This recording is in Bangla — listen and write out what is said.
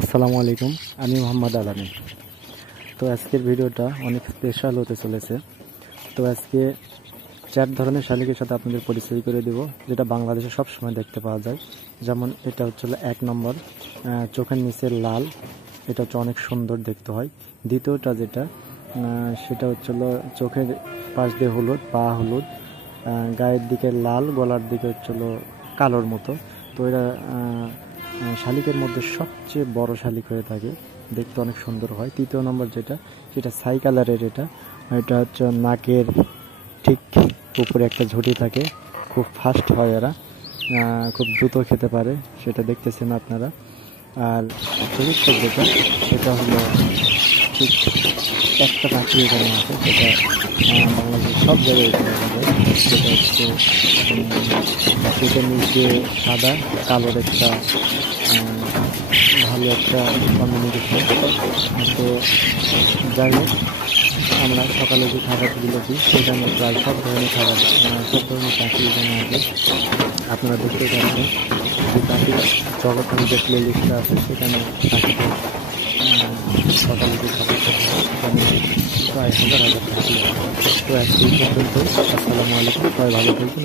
আসসালামু আলাইকুম, আমি মোহাম্মদ আলামিন। তো আজকের ভিডিওটা অনেক স্পেশাল হতে চলেছে। তো আজকে 4 ধরনের শালিকের সাথে আপনাদের পরিচয় করে দেব, যেটা বাংলাদেশে সবসময় দেখতে পাওয়া যায়। যেমন এটা হচ্ছে 1 নম্বর, চোখের নিচে লাল, এটা হচ্ছে অনেক সুন্দর দেখতে হয়। দ্বিতীয়টা যেটা সেটা হচ্ছে চোখের পাশ দিয়ে হলুদ, পা হলুদ, গায়ের দিকে লাল, গলার দিকে হচ্ছে কালোর মতো। তো এরা শালিকের মধ্যে সবচেয়ে বড় শালিক হয়ে থাকে, দেখতে অনেক সুন্দর হয়। তৃতীয় নম্বর যেটা, সেটা ছাই কালারের। এটা হচ্ছে নাকের ঠিক উপরে একটা ঝুঁটি থাকে, খুব ফাস্ট হয় এরা, খুব দ্রুত খেতে পারে, সেটা দেখতেছেন আপনারা। আর চতুর্থ যেটা, সেটা হলো ঠিক একটা পাখি এখানে আছে, সেটা বাংলাদেশের সব জায়গায় পাওয়া যাবে। সেটা হচ্ছে চোখের নিচে সাদা, কালোর একটা ভালো একটা কমিউনিকেশন। তো যাই হোক, আমরা সকালে যে খাবারগুলো দিই সেখানে প্রায় সব ধরনের খাবার, সব ধরনের পাখি এখানে আছে। আপনারা দেখতে পাচ্ছেন যে পাখির জগৎ যে প্লে লিস্টটা আছে, সেখানে পাখিদের সকালে যে খাবার খেতে হয় সেখানে প্রায় হাজার হাজার পাখি আছে। তো আজকে এই পর্যন্ত। আসসালামু আলাইকুম, সবাই ভালো থাকবেন।